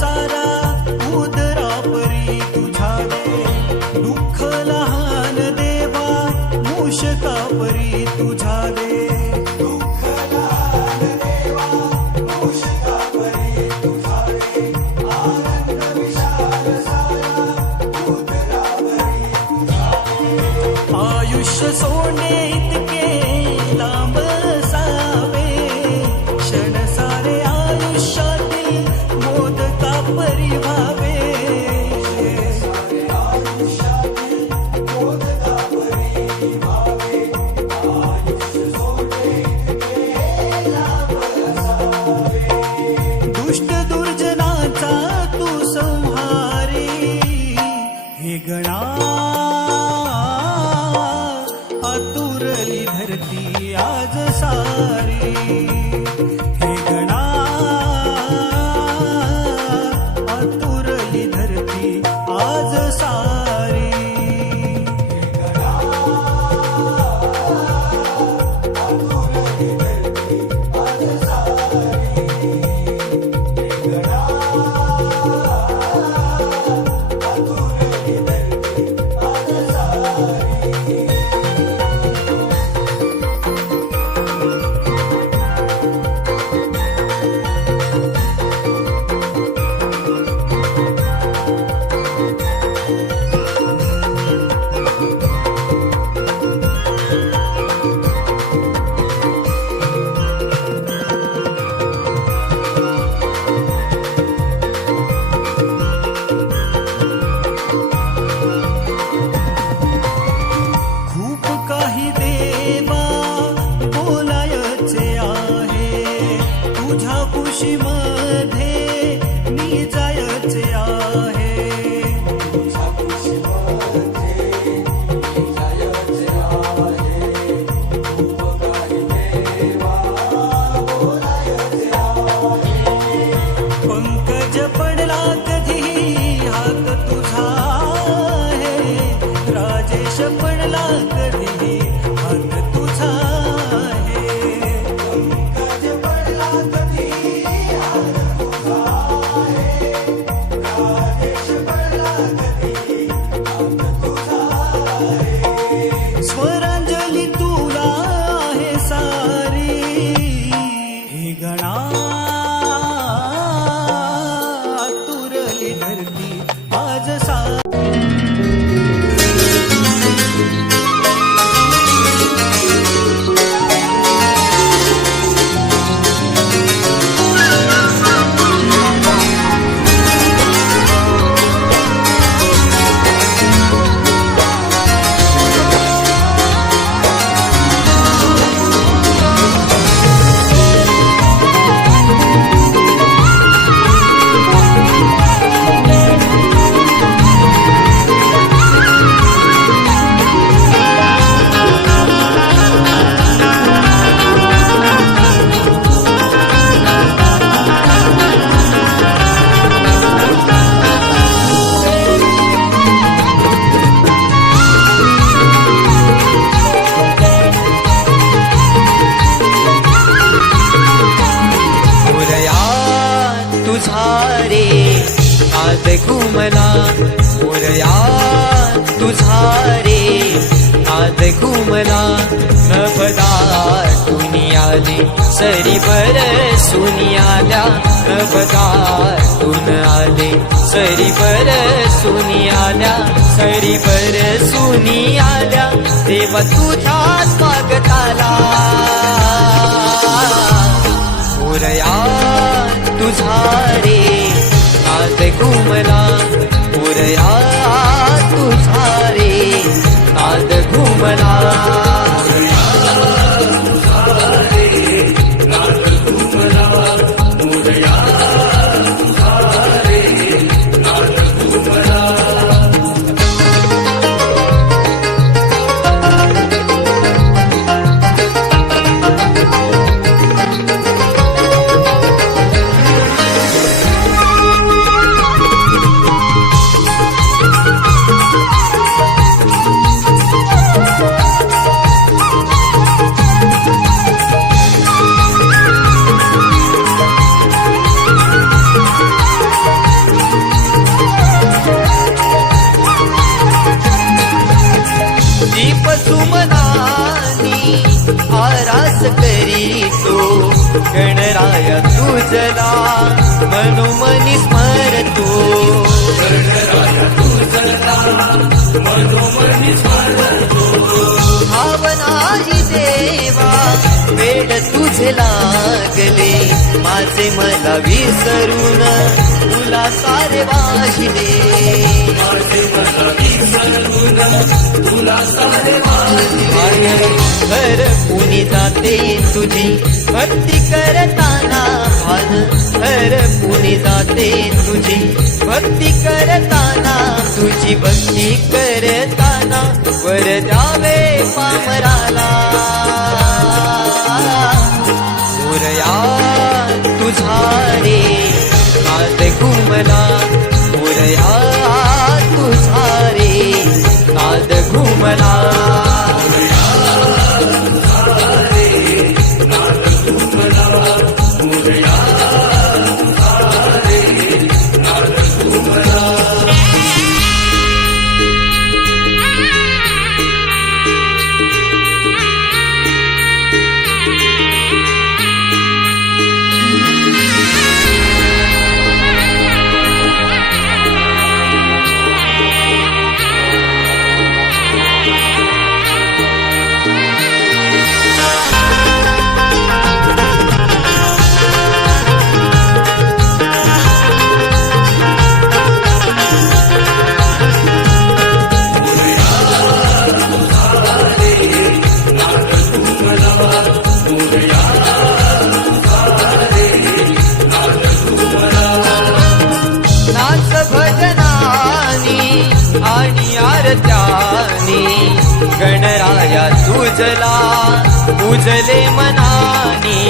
सारा उदरापरी तुझ्या रे दुःख लहान देवा मूषकापरी तुझ्या रे दुःख लहान देवा मूषकापरी तुझ्या रे आनंद विशाल सारा उदरापरी तुझ्या रे आयुष्य सोने इतके लांब सावे क्षण सारे आयुष्यातील मोदका परिभावे दुष्ट दुर्जनाचा तू संहारी हे गणा आतुरली धरती आज सारी हे गणा आतुरली धरती आज सारी मध्ये मी जायचे आहे पंकज पडला कधी हात तुझा आहे राजेश पडला कधी हात तुझा स्वरांजली तुला आहे सारी हे गणा आतुरली धरती आज सारी नाद घुमला मोरया तुझा रे नाद घुमला नभदार दुनियाले सरी बर सुनियाल्या नभदार तुन आले सरी बर सुनियाल्या सरी बर सुनियाल्या देवा तुझ्या स्वागताला मोरया तुझा रे नाद घुमला मोरया तुझा रे नाद घुमला मला विसरून तुला सारे वाहिले घर पुणी जाते तुझी भक्ती करताना भान घर पुणी जाते तुझी भक्ती करताना तुझी भक्ती करताना वर द्यावे पामराला मोरया तुझा रे नाद घुमला मोरया तुझा रे नाद घुमला नाच भजनानी आणि आरत्यानी गणराया तुझला पूजले मनानी